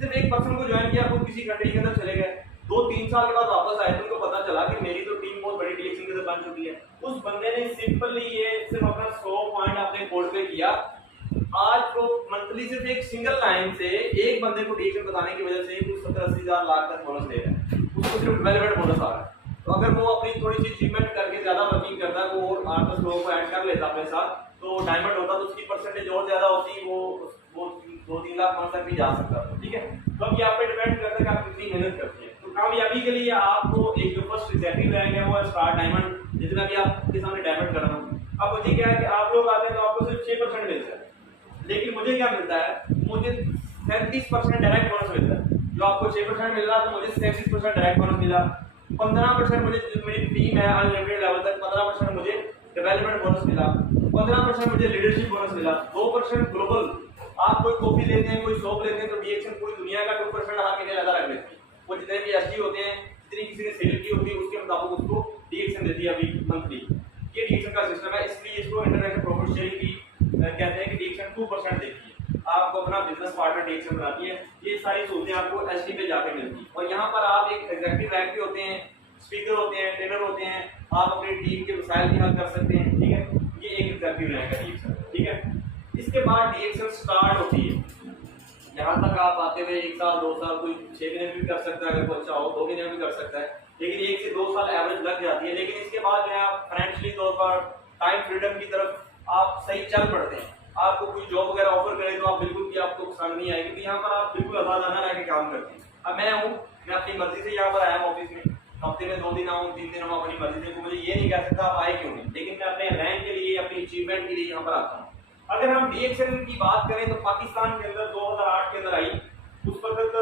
सिर्फ एक पर्सन को ज्वाइन किया, वो किसी कंट्री के अंदर चले गए। 2-3 साल के बाद वापस आए तो उनको पता चला कि मेरी तो टीम बहुत बड़ी DXN के अंदर बन चुकी है। उस बंदे ने सिंपली ये सिर्फ अपना 100 पॉइंट अपने कोड पे किया, आज तो मंथली सिर्फ एक सिंगल लाइन से एक बंदे को DXN बताने की वजह से कुछ 70-80 हज़ार लाख तक बोनस दे रहा है, उसको सिर्फ डेवलपमेंट बोनस आ रहा है। तो अगर वो अपनी थोड़ी सी अचीवमेंट करके ज्यादा वर्किंग करता है, वो 8-10 लोगों को ऐड कर लेता अपने साथ, तो डायमंड होता तो उसकी परसेंटेज और ज्यादा होती, वो 2-3 लाख पॉइंट तक भी जा सकता था, ठीक है। तो अब ये आप पे डिपेंड करता है कि आप कितनी मेहनत करते हैं। तो कामयाबी के लिए आपको एक जो फर्स्ट एग्जेक्टिव रैंक है वो है स्टार डायमंड, जितना भी आपके सामने डायमंड कर रहा हूँ। अब मुझे क्या है कि आप लोग आते हैं तो आपको सिर्फ 6% मिलता है, लेकिन मुझे क्या मिलता है, मुझे 37% डायरेक्ट बोनस मिलता है। जो आपको 6% मिल रहा तो मुझे 37% डायरेक्ट बोनस मिला, 15% मुझे मेरी टीम है अनलिमिटेड लेवल तक, 15% मुझे डेवलपमेंट बोनस मिला, 15% मुझे लीडरशिप बोनस मिला, 2% ग्लोबल। आप कोई कॉफी लेते हैं, कोई सोप लेते हैं तो DXN पूरी दुनिया का 2% आपके लिए अलग रख देती है। वो जितने भी SG होते हैं, जितनी किसी ने सेल की होती है उसके मुताबिक उसको DXN देती है अभी मंथली। ये DXN का सिस्टम है, इसलिए इसको इंटरनेशनल प्रॉफिट शेयरिंग भी कहते हैं कि DXN 2% देती है, आपको अपना बिजनेस पार्टनर DXN बनाती है। ये सारी सहूलतें आपको SG पे जाके मिलती है। और यहाँ पर आप एक एग्जीक्यूटिव रैंक भी होते हैं, स्पीकर होते हैं, ट्रेनर होते हैं, आप अपनी टीम के मसाइल भी हल कर सकते हैं, ठीक है। ये एक एग्जीक्यूटिव रैंक है DXN, ठीक है। इसके बाद DXN स्टार्ट होती है, यहाँ तक आप आते हुए 1 साल 2 साल, कोई 6 महीने भी कर सकता है, अगर कोई अच्छा हो 2 महीने भी कर सकता है, लेकिन 1 से 2 साल एवरेज लग जाती है। लेकिन इसके बाद जो है आप फाइनेंशियली तौर पर टाइम फ्रीडम की तरफ आप सही चल पड़ते हैं। आपको कोई जॉब वगैरह ऑफर करे तो आप बिल्कुल भी आपको पसंद नहीं आएगी, क्योंकि यहाँ पर आप बिल्कुल आजादाना रह के काम करते हैं। अब मैं हूँ, मैं अपनी मर्जी से यहाँ पर आया हूँ ऑफिस में, हफ्ते में 2 दिन आऊँ 3 दिन आऊँ अपनी मर्जी से, मुझे ये नहीं कह सकता आप आए क्यों नहीं, लेकिन मैं अपने रैंक के लिए, अपनी अचीवमेंट के लिए यहाँ पर आता हूँ। अगर हम DXN की बात करें तो पाकिस्तान के अंदर 2008 के अंदर आई, उस वक्त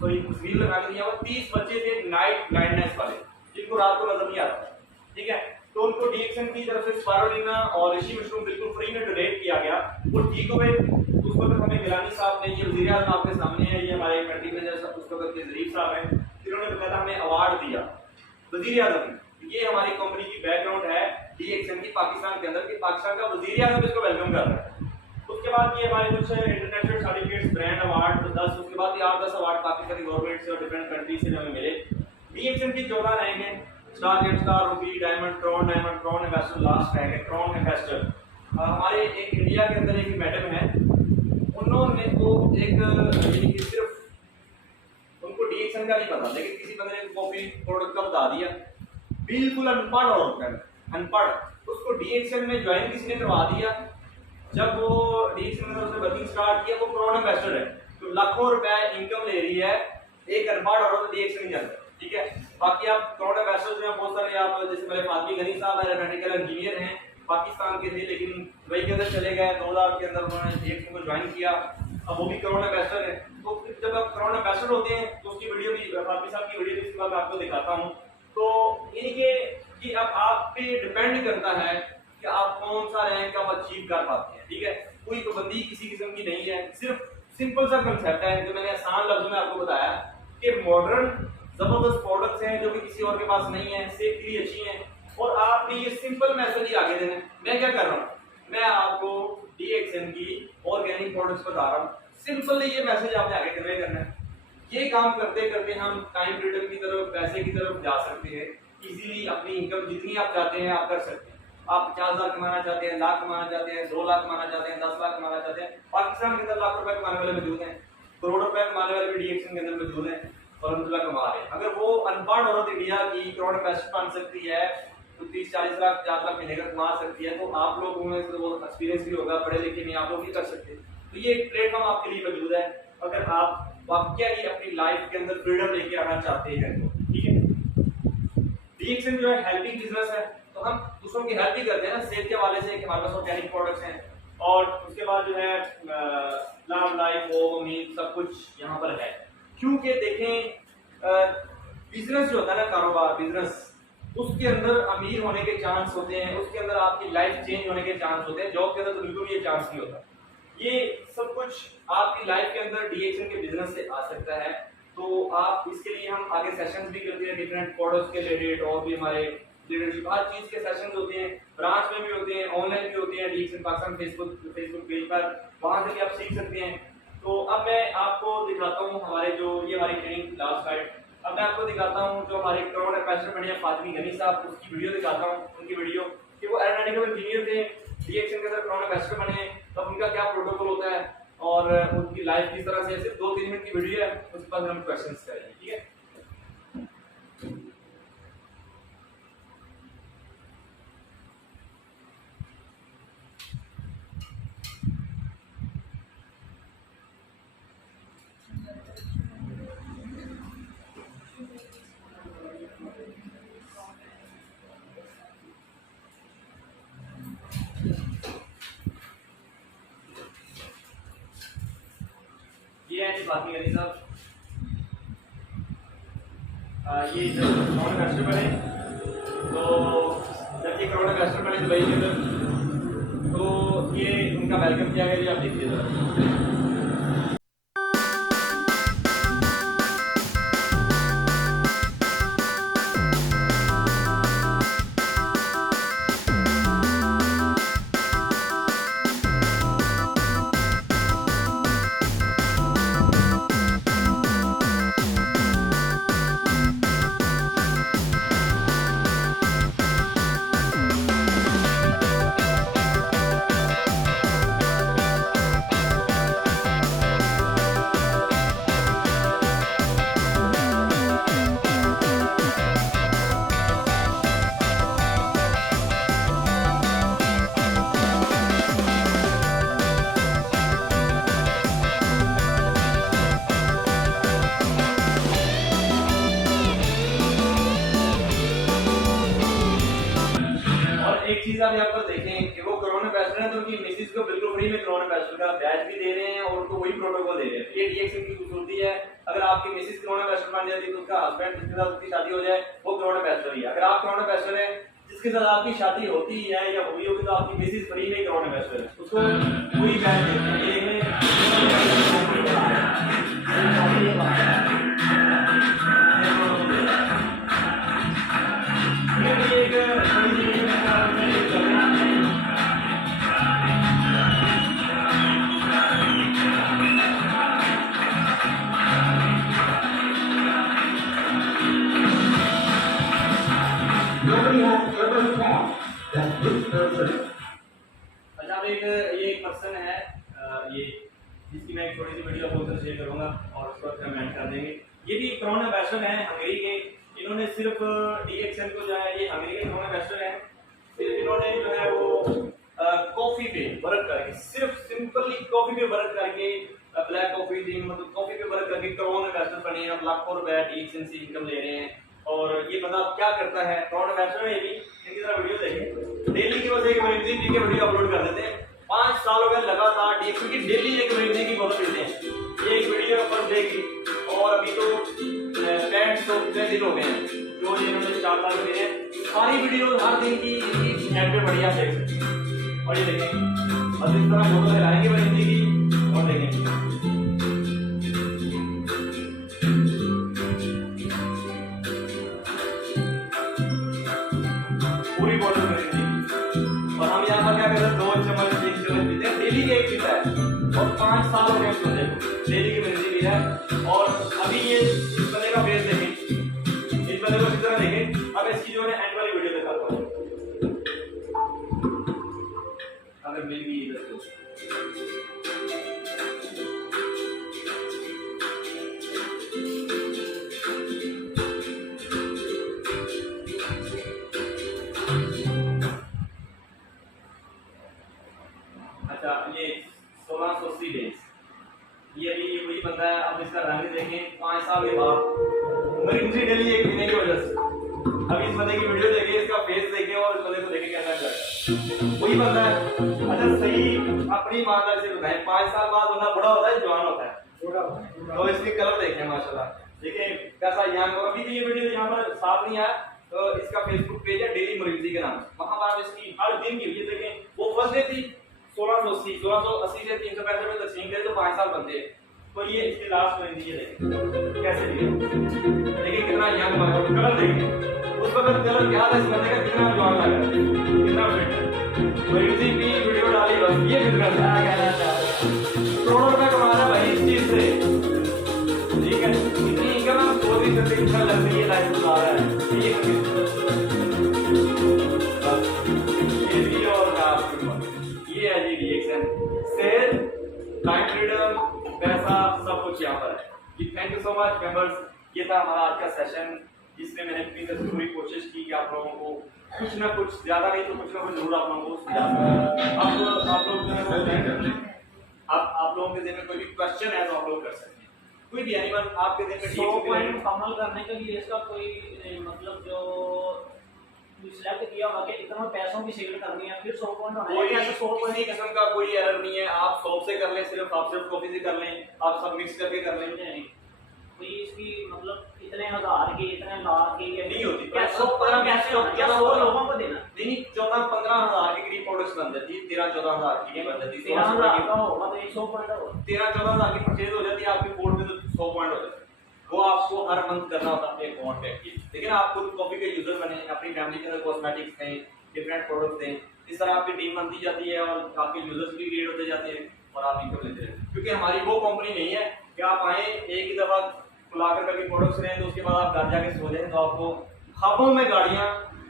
सॉरी तस्वीर लगा दी है, 30 बच्चे थे नाइट ब्लाइंडनेस वाले, जिनको रात को नजर नहीं आता, ठीक है। तो उनको DXN की तरफ से स्पारुलिना और ऋषि मशरूम बिल्कुल फ्री में डोनेट किया गया, वो ठीक हुए। उस वक्त हमें गिलानी साहब ने, ये वज़ीर आज़म आपके सामने है, ये हमारे कंट्री में जैसा उस वक्त के ज़रीफ साहब हैं, जिन्होंने बताया हमें अवार्ड दिया वज़ीर आज़म ने। ये हमारी कंपनी की बैकग्राउंड है DXN की पाकिस्तान के अंदर, कि पाकिस्तान का वज़ीर आज़म इसको वेलकम कर रहा है। उसके बाद ये हमारे कुछ इंटरनेशनल सर्टिफिकेट्स, ब्रांड अवार्ड 10, उसके बाद ये 8-10 अवार्ड पाकिस्तानी गवर्नमेंट से और डिफरेंट कंट्री से हमें मिले। DXN की 14 रैंक है, star gate, star ruby, diamond crown investor, last tag है क्राउन इन्वेस्टर। हमारे एक इंडिया के अंदर एक मैडम है, उन्होंने को एक यानी कि सिर्फ उनको डीएक्शन का नहीं पता, लेकिन किसी बंदे ने कॉपी प्रोडक्ट का बता दिया, बिल्कुल अनपढ़ और अनपढ़, उसको डीएक्शन में ज्वाइन किसी ने करवा दिया। जब वो डीएक्शन में उसने वर्किंग स्टार्ट किया, वो क्राउन इन्वेस्टर है, तो लाखों रुपए इनकम ले रही है, एक अनपढ़ औरत डीएक्शन नहीं जानता, ठीक है। बाकी आप क्राउन इन्वेस्टर्स में बहुत सारे, आप जैसे मेरे फातमी गनी साहब एरोनॉटिकल इंजीनियर हैं, पाकिस्तान के थे, लेकिन दुबई के अंदर चले गए, 2000 के अंदर उन्होंने डीएक्शन को ज्वाइन किया, अब वो भी क्राउन इन्वेस्टर है। तो जब आप क्राउन इन्वेस्टर होते हैं तो उसकी वीडियो भी, फातमी साहब की वीडियो भी इसके बाद मैं आपको दिखाता हूँ। तो इनके कि अब आप पे डिपेंड करता है कि आप कौन सा रैंक आप अचीव कर पाते हैं, ठीक है। कोई पाबंदी किसी किस्म की नहीं है, सिर्फ सिंपल सा कंसेप्ट है जो मैंने आसान लफ्ज़ों में आपको बताया कि मॉडर्न जबरदस्त प्रोडक्ट्स हैं जो कि किसी और के पास नहीं है, सेफ के लिए अच्छी हैं, और आपने ये सिंपल मैसेज ही आगे देना है। मैं क्या कर रहा हूँ, मैं आपको डीएक्सएन की ऑर्गेनिक प्रोडक्ट्स बता रहा हूँ, सिंपल ये मैसेज आपने आगे कन्वे करना है। ये काम करते करते हम टाइम फ्रीडम की तरफ, पैसे की तरफ जा सकते हैं, इजीली अपनी इनकम जितनी आप चाहते हैं आप कर सकते हैं। आप 50,000 कमाना चाहते हैं, लाख कमाना चाहते हैं, 2 लाख कमाना चाहते हैं, 10 लाख कमाना चाहते हैं, पाकिस्तान के अंदर लाख रुपए कमाने वाले मौजूद हैं, करोड़ रुपए कमाने वाले भी डीएक्शन के अंदर मौजूद हैं और अल्हम्दुलिल्लाह कमा रहे हैं। अगर वो अनपढ़ औरत इंडिया की क्राउन इन्वेस्टर बन सकती है तो 30-40 लाख 50 लाख महीने का कमा सकती है, तो आप लोगों में तो वो एक्सपीरियंस भी होगा, पढ़े लिखे नहीं, आप लोग भी कर सकते हैं। तो ये प्लेटफॉर्म आपके लिए मौजूद है अगर आप वाकई ही अपनी लाइफ के अंदर फ्रीडम लेके आना चाहते हैं तो, ठीक है। डीएक्शन जो है हेल्पिंग बिजनेस है, तो हम दूसरों की हेल्प भी करते हैं ना, सेहत के हवाले से, हमारे पास ऑर्गेनिक प्रोडक्ट्स हैं, और उसके बाद जो है लव लाइफ वो उम्मीद सब कुछ यहाँ पर है। क्योंकि देखें बिजनेस जो होता है ना, कारोबार बिजनेस, उसके अंदर अमीर होने के चांस होते हैं, उसके अंदर आपकी लाइफ चेंज होने के चांस होते हैं। जॉब के अंदर तो बिल्कुल ये चांस नहीं होता। ये सब कुछ आपकी लाइफ के अंदर डीएक्शन के बिजनेस से आ सकता है। तो आप इसके लिए हम आगे सेशंस भी करते हैं डिफरेंट प्रोडक्ट्स के रिलेटेड, और भी हमारे लीडरशिप हर चीज के सेशंस होते हैं, ब्रांच में भी होते हैं, ऑनलाइन भी होते हैं, डीएक्शन पाकिस्तान फेसबुक पेज पर, वहां से भी आप सीख सकते हैं। तो अब मैं आपको दिखाता हूँ हमारे जो ये हमारी ट्रेनिंग क्लास गाइड, अब मैं आपको दिखाता हूँ जो हमारे क्राउन इन्वेस्टर बने हैं फातमी गनी साहब, उसकी वीडियो दिखाता हूँ, उनकी वीडियो कि वो एरोनॉटिकल इंजीनियर थे, डीएक्शन के अंदर क्राउन इन्वेस्टर बने, तब उनका क्या प्रोटोकॉल होता है और उनकी लाइफ किस तरह से, सिर्फ 2-3 मिनट की वीडियो है, उसके बाद हम क्वेश्चंस करेंगे, ठीक है। ये है फातमी गनी साहब, ये क्राउन इन्वेस्टर बने, तो जब ये क्राउन इन्वेस्टर बने दुबई के अंदर, तो ये उनका वेलकम किया गया, ये आप देखिए जरा। एक चीज आप यहाँ पर देखें कि वो क्राउन इन्वेस्टर है, तो उनकी मिसेज को बिल्कुल फ्री में क्राउन इन्वेस्टर का बैच भी दे रहे हैं और उनको वही प्रोटोकॉल दे रहे हैं। ये डीएक्शन की खूबसूरती है। अगर आपकी मिसेज क्राउन इन्वेस्टर बन जाती है तो उसका हस्बैंड जिसके साथ उसकी शादी हो जाए वो क्राउन इन्वेस्टर ही है। अगर आप क्राउन इन्वेस्टर है जिसके साथ आपकी शादी होती है या हुई होगी तो आपकी मिसेज फ्री में क्राउन इन्वेस्टर है, उसको वही बैच देते हैं। अच्छा, अब ये एक पर्सन है, ये जिसकी मैं एक छोटी सी वीडियो आपको शेयर करूंगा और उसको कमेंट कर देंगे। ये भी क्राउन एम्बेसडर है हंगरी के। इन्होंने सिर्फ DXN को जो है, ये हंगरी के क्राउन एम्बेसडर है, सिर्फ इन्होंने जो है वो कॉफी पे वर्क करके, सिर्फ सिंपली कॉफी पे वर्क करके, ब्लैक कॉफी थी, मतलब कॉफी पे वर्क करके क्राउन एम्बेसडर बने हैं। लाखों रुपए DXN से इनकम ले रहे हैं। और ये बंदा क्या करता है, क्राउन एम्बेसडर है ये भी। इनकी तरह वीडियो देखें, डेली की बस एक मरीजी की वीडियो अपलोड कर देते हैं। 5 साल हो गए लगातार DXN की डेली एक मरीजी की फोटो देते हैं, एक वीडियो पर देखी। और अभी तो 65 दिन हो गए हैं जो इन्होंने 4 साल में हैं। सारी वीडियो हर दिन की इनकी चैनल पे बढ़िया देख सकते हैं। और ये देखें, बस इस तरह फोटो लगाएंगे मरीजी की और देखेंगे पूरी बॉटल मरीजी। और हम यहाँ पर क्या करते हैं, 2 चम्मच 1 चम्मच पीते हैं, डेली एक पीता है। और 5 साल हो गए उसको, देखो डेली की मरीजी पी रहा है। और अभी ये इस बंदे का फेस देखें, इस बंदे को किस तरह देखें। अब इसकी जो है एंड वाली वीडियो दिखाता हूँ, अगर मिल गई इधर तो। अच्छा, ये 1680 डेज, ये अभी वही बंदा है। अब इसका रंग देखें 5 साल के बाद, मरीजी डेली एक पीने की वजह से। अब इस बंदे की वीडियो देखें, इसका फेस देखें और इस बंदे को देखें कैसा लग रहा है, वही बंदा है। अच्छा, सही अपनी ईमानदारी से बताएं, 5 साल बाद बंदा बूढ़ा होता है जवान होता है? तो इसके कलर देखें माशाल्लाह, देखिए कैसा यंग। और अभी भी ये वीडियो यहाँ पर साफ नहीं आया, तो इसका फेसबुक पेज है डेली मरीजी के नाम, वहां पर आप इसकी हर दिन की वीडियो देखें। वो फर्स्ट डे थी 1680 से 365 में तकसीम करें तो 5 साल बनते हैं। तो ये इसके लास्ट में ये देखें कैसे दिए, देखिए कितना यंग बना, कलर देखिए उस वक्त कलर क्या था इस बंदे का, कितना जवान लगा, कितना फिट। मरीजी की वीडियो डाली, बस ये बिजनेस है, कहना चाहता करोड़ों रुपए कमा रहा है भाई इस चीज से, ठीक है। इतनी इनकम हम सोच नहीं सकते, इतना लग्जरी लाइफ गुजार रहा है। ये है जी DXN, सेल, टाइम फ्रीडम, पैसा, सब कुछ यहाँ पर है। Thank you so much members. ये था हमारा आज का सेशन, जिसमें मैंने अपनी पूरी कोशिश की कि आप लोगों को कुछ ना कुछ, ज्यादा नहीं तो कुछ ना कुछ जरूर आप लोगों को सुझा सकूं। आप लोगों के दिल में कोई भी क्वेश्चन है तो आप लोग कर सकते हैं, कोई भी एनीवन आपके दिल में। 100 पॉइंट मुकम्मल करने के लिए इसका कोई मतलब जो सिलेक्ट किया होगा कि इतना पैसों की सेल करनी है, फिर 100 पॉइंट होना है, ऐसे 100 कोई पॉइंट किस्म का कोई एरर नहीं है। आप 100 से कर लें, आप सिर्फ कॉफी से कर लें, आप सब मिक्स करके कर लें, नहीं। कोई इसकी मतलब इतने हजार की, इतने लाख की नहीं होती। कैसे 100 लोगों को देना, नहीं 14-15 हजार के करीब प्रोडक्ट्स बन जाती है, 13-14 हजार की बन जाती है। 13,000 का होगा तो 100 पॉइंट होगा, 13-14 हजार की परचेज हो जाती है आपके बोर्ड में, तो 100 पॉइंट हो जाते हैं। वो आपको हर मंथ करना होता है अपने अकाउंट पे एक्टिव। लेकिन आप खुद कॉफी के यूजर बने, अपनी फैमिली के अंदर कॉस्मेटिक्स दें, डिफरेंट प्रोडक्ट्स दें, इस तरह आपकी टीम बनती जाती है और आपके यूजर्स भी क्रिएट होते जाते हैं और आप इनकम लेते रहते हैं। क्योंकि हमारी वो कंपनी नहीं है कि आप आए एक ही दफा खुलाकर करके प्रोडक्ट्स लें, तो उसके बाद आप घर जाके सो जाएं तो आपको ख्वाबों में गाड़ियां,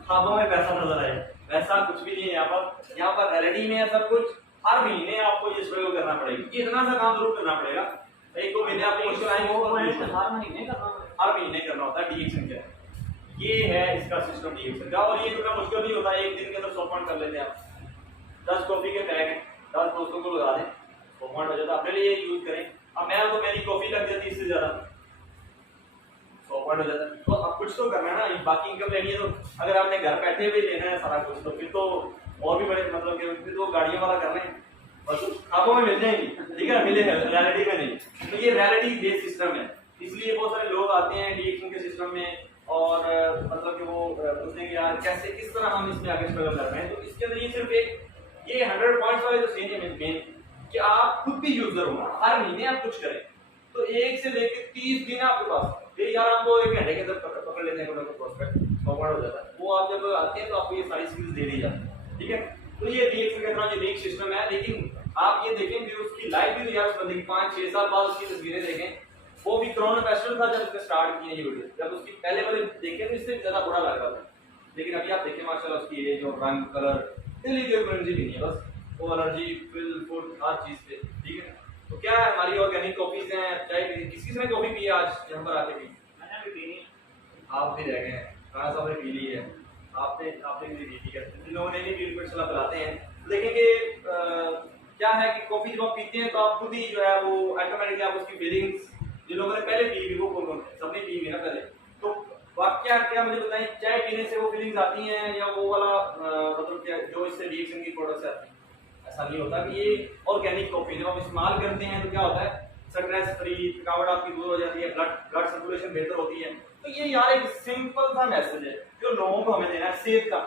ख्वाबों में पैसा नजर आए। वैसा कुछ भी नहीं है यहाँ पर रेडी में है सब कुछ। हर महीने आपको ये स्ट्रगल करना पड़ेगा, ये इतना सा काम जरूर करना पड़ेगा। एक तो महीने आपको मुश्किल आएंगे, हर महीने करना होता है। DXN क्या है, ये है इसका सिस्टम DXN का। और ये इतना मुश्किल नहीं होता, एक दिन के अंदर 100 पॉइंट कर लेते हैं आप। 10 कॉफी के बैग हैं, 10 दोस्तों को लगा दें, 100 पॉइंट हो जाता है। अपने लिए यूज करें। अब मैं तो मेरी कॉफी लग जाती है इससे ज्यादा, 100 पॉइंट हो जाता है। तो अब कुछ तो करना है ना, बाकी इनकम लेनी है। तो अगर आपने घर बैठे हुए लेना है सारा कुछ, तो फिर तो और भी बड़े मतलब कि फिर तो गाड़ियों वाला कर रहे हैं, बस आपको में मिल जाएंगी, ठीक है, मिले रियलिटी में नहीं। तो ये रियलिटी बेस्ड सिस्टम है, इसलिए बहुत सारे लोग आते हैं DXN के सिस्टम में और मतलब कि वो पूछते हैं कि यार कैसे, किस तरह हम इसमें आगे स्ट्रगल कर रहे हैं। तो इसके अंदर ये सिर्फ एक ये 100 पॉइंट्स वाले जो सीन है मेन, कि आप खुद भी यूजर हो, हर महीने आप कुछ करें, तो 1 से लेकर 30 दिन आपके पास। ये यार आपको 1 घंटे के अंदर पकड़ लेते हैं प्रोस्पेक्ट, फॉरवर्ड हो जाता है। वो आप जब आते हैं तो आपको ये सारी स्किल्स दे दी जाती है, ठीक है। तो ये DXN का इतना यूनिक सिस्टम है। लेकिन आप ये देखें कि उसकी लाइफ भी यार उस बंदे की 5-6 साल बाद उसकी तस्वीरें देखें, वो भी कोरोना फेस्टिवल था जब उसने स्टार्ट किया ये वीडियो, जब उसकी पहले वाले देखे तो इससे ज्यादा बुरा लग रहा था। लेकिन अभी आप देखें माशाल्लाह उसकी एज और रंग कलर दिल्ली की एनर्जी भी नहीं है, बस वो एनर्जी फिल फूड हर चीज पे, ठीक है। तो क्या है हमारी ऑर्गेनिक कॉफीज हैं, चाय किसी ने कॉफी पी है आज यहाँ पर आके भी? मैंने भी पीनी। आप भी रह गए हैं, खाना साहब ने पी ली है, आपने आपने भी पी, ठीक है। जिन लोगों ने नहीं पी उनको सलाह पिलाते हैं, देखेंगे क्या है कि कॉफी जब आप पीते हैं तो आप खुद ही जो है वो ऑटोमेटिकली आप उसकी फीलिंग्स, जिन लोगों ने पहले पी हुई वो कौन है, सबने पी हुई ना पहले, तो वाक्य क्या मुझे बताएं, चाय पीने से वो फीलिंग्स आती हैं या वो वाला मतलब क्या जो इससे रिएक्शन की प्रोडक्ट्स आती हैं? ऐसा नहीं होता कि ये ऑर्गेनिक कॉफी जब आप इस्तेमाल करते हैं तो क्या होता है, स्ट्रेस फ्री, थकावट आपकी दूर हो जाती है, ब्लड सर्कुलेशन बेहतर होती है। तो ये यार एक सिंपल सा मैसेज है जो लोगों को हमें देना है सेहत का।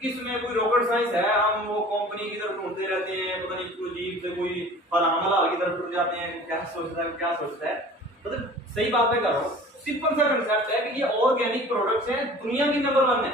इसमें कोई रॉकेट साइंस है? हम वो कंपनी की तरफ ढूंढते रहते हैं, पता नहीं कोई जीप से कोई फलाना की तरफ ढूंढ जाते हैं, क्या सोचता है, मतलब सही बात मैं कर रहा हूँ। सिंपल सा कंसेप्ट है कि ये ऑर्गेनिक प्रोडक्ट्स हैं, दुनिया की नंबर 1 है,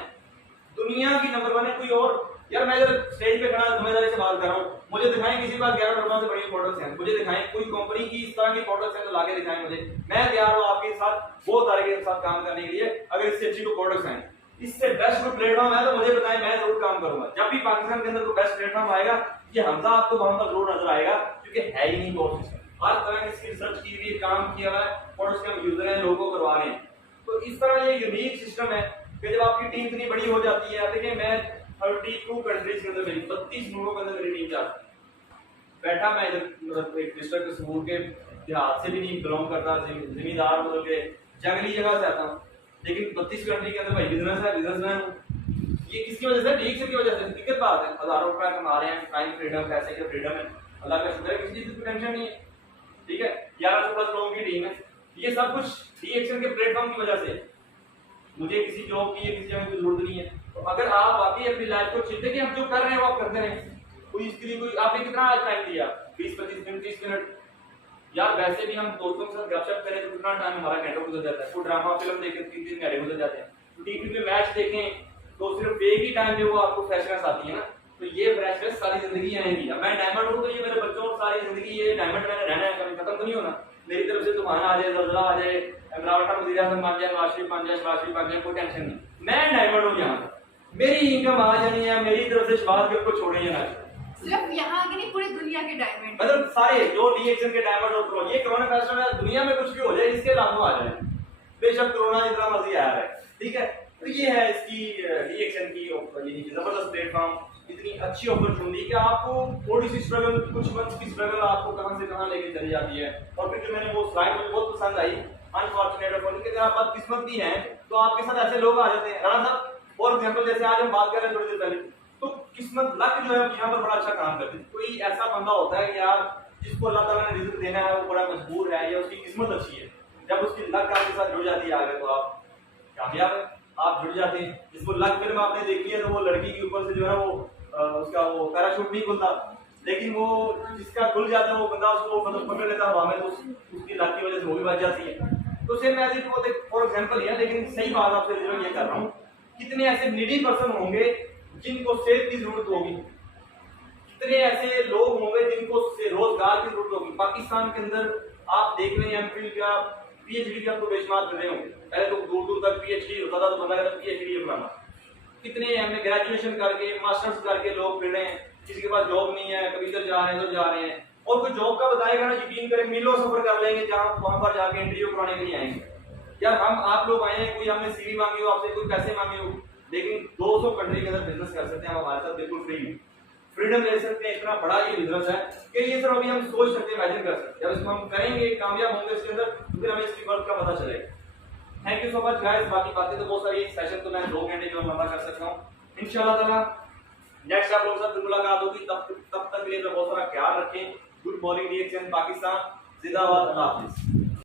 दुनिया की नंबर 1 है। कोई और यार मैं इधर स्टेज पे खड़ा जिम्मेदारी से बात कर रहा हूँ, मुझे दिखाएं किसी पास 11 डॉलर से बड़ी प्रोडक्ट्स हैं, मुझे दिखाएं कोई कंपनी की इस तरह की प्रोडक्ट्स हैं तो लाके दिखाएं मुझे, मैं तैयार हूँ आपके साथ बहुत सारे के साथ काम करने के लिए। अगर इससे अच्छी कोई प्रोडक्ट्स हैं, इससे बेस्ट कोई प्लेटफॉर्म है तो मुझे बताएं, मैं जरूर काम करूंगा। जब भी पाकिस्तान के अंदर कोई बेस्ट प्लेटफॉर्म आएगा, ये हमजा आपको वहां पर जरूर नजर आएगा, क्योंकि है ही नहीं बहुत सिस्टम, हर तरह की इसकी रिसर्च की हुई, काम किया हुआ है और उसके हम यूजर हैं, लोगों को करवा रहे हैं। तो इस तरह ये यूनिक सिस्टम है कि जब आपकी टीम इतनी बड़ी हो जाती है, देखिए मैं 32 कंट्रीज के अंदर, मेरी 32 मुल्कों के अंदर मेरी टीम जाती है। बैठा मैं इधर मतलब एक डिस्ट्रिक्ट कसूर के देहात से भी नहीं बिलोंग करता, जिम्मेदार मतलब के जंगली जगह से आता हूँ, लेकिन 32 कंट्री के अंदर भाई बिजनेस है, बिजनेसमैन हूँ। ये किसकी वजह से? डीएक्शन की वजह से। दिक्कत बात है, हजारों रुपए कमा रहे हैं, टाइम फ्रीडम, पैसे का फ्रीडम है, अल्लाह का शुक्र है, किसी चीज की टेंशन नहीं है, ठीक है। 1100+ लोगों की टीम है, ये सब कुछ डीएक्शन के प्लेटफॉर्म की वजह से। मुझे किसी जॉब की या किसी जगह की जरूरत नहीं है। तो अगर आप वाकई अपनी लाइफ को चिंता कि हम जो कर रहे हैं वो आप करते रहें, कोई इसके लिए कोई आपने कितना टाइम दिया, 20-25 मिनट, 30 मिनट, यार वैसे भी हम दोस्तों के साथ गपशप करें तो कितना टाइम हमारा घंटों गुजर जाता है, कोई ड्रामा फिल्म देखें 3-3 घंटे गुजर जाते हैं, टीवी पे मैच देखें तो सिर्फ एक ही टाइम पे वो आपको फ्रेशनेस आती है ना, तो ये फ्रेशनेस सारी जिंदगी आएगी। अब मैं डायमंड हूँ तो ये मेरे बच्चों और सारी जिंदगी ये डायमंड मैंने रहना है, कभी खत्म तो नहीं होना। मेरी तरफ से तूफान आ जाए, ज़लज़ला आ जाए, इमरान वज़ीर आज़म बन जाए, नवाज शरीफ बन जाए, शहबाज शरीफ बन जाए, कोई टेंशन नहीं, मैं डायमंड हूँ यहाँ पर, मेरी इनकम आ जानी है, मेरी तरफ से शहबाज को छोड़े ना, सिर्फ यहाँ आगे नहीं पूरी दुनिया के डायमंड, मतलब सारे जो डीएक्शन के डायमंड और प्रो, ये कोरोना फैशन में दुनिया में कुछ भी हो जाए इसके लागू आ जाए, बेशक कोरोना जितना मर्जी आया है, ठीक है। तो ये है इसकी डीएक्शन की जबरदस्त प्लेटफॉर्म, इतनी अच्छी अपॉर्चुनिटी कि आपको थोड़ी सी स्ट्रगल, कुछ मंथ्स की स्ट्रगल आपको कहां से कहां लेके चली जाती है। और फिर जो मैंने वो स्लाइड मुझे बहुत पसंद आई, अनफॉर्चुनेट अपॉर्चुनिटी, अगर आप बदकिस्मत भी हैं तो आपके साथ ऐसे लोग आ जाते हैं। राणा साहब फॉर एग्जांपल जैसे आज हम बात कर रहे हैं थोड़ी देर पहले, तो किस्मत लक जो है यहाँ पर बड़ा अच्छा काम करती है। कोई ऐसा बंदा होता है कि यार जिसको अल्लाह ताला ने रिज़्क देना है वो बड़ा मजबूर है या उसकी किस्मत अच्छी है, जब उसकी लक आपके साथ जुड़ जाती है आगे तो आप कामयाब है, आप जुड़ जाते हैं। जिसको लक फिल्म आपने देखी है तो वो लड़की के ऊपर से जो है वो उसका वो पैराशूट नहीं खुलता, लेकिन वो जिसका खुल जाता है वो बंदा उसको मतलब पकड़ लेता है हवा में, तो उसकी लक की वजह से वो भी बच जाती है। तो सेम एज इट वो फॉर एग्जांपल है, लेकिन सही बात आपसे जो ये कर रहा हूँ, कितने ऐसे नीडी पर्सन होंगे जिनको सेहत की जरूरत होगी, कितने ऐसे लोग होंगे जिनको रोजगार की जरूरत होगी। पाकिस्तान के अंदर आप देख रहे हैं एमफिल का, पीएचडी का तो बेशुमार कर रहे होंगे, पहले तो दूर दूर तक पीएचडी होता था तो बंदा कहता पीएचडी अपना, कितने हमने ग्रेजुएशन करके मास्टर्स करके लोग फिर रहे हैं, किसी के पास जॉब नहीं है, कभी इधर जा रहे हैं उधर जा रहे हैं, और कोई जॉब का बताएगा ना यकीन करें मीलों सफर कर लेंगे जहाँ वहां पर जाके इंटरव्यू कराने के लिए आएंगे। यार हम आप लोग आए हैं, कोई हमने सीवी मांगी हो आपसे, कोई पैसे मांगे हो, लेकिन 200 कंट्री के अंदर बिजनेस कर सकते हैं हम हमारे साथ बिल्कुल फ्री, फ्रीडम ले सकते हैं। इतना बड़ा ये बिजनेस है कि ये सर अभी हम सोच सकते हैं, इमेजिन कर सकते हैं। जब इसको हम करेंगे, कामयाब होंगे इसके अंदर, तो फिर हमें इसकी वर्थ का पता चलेगा। Thank you so much guys. बाकी बातें तो बहुत सारी, सेशन तो मैं 2 घंटे जो लंबा कर सकता हूँ। इंशाल्लाह ताला नेक्स्ट आप लोगों के साथ मुलाकात होगी, तब तक के लिए बहुत सारा ख्याल रखें। गुड मॉर्निंग डीएक्शन पाकिस्तान, जिंदाबाद, अल्लाह हाफिज़।